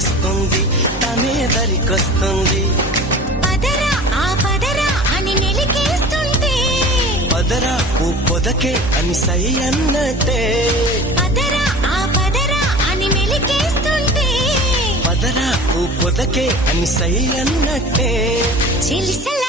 వస్తుంది, తనే దరికొస్తుంది. పదరా ఆ పదరా అని నెలికేస్తుంటే, పదరా ఓ పొదకే అని సై అన్నట్టే. పదరా ఆ పదరా అని మెలికేస్తుంటే, పదరా ఓ పొదకే అని సై అన్నట్టే. చిలిసెల్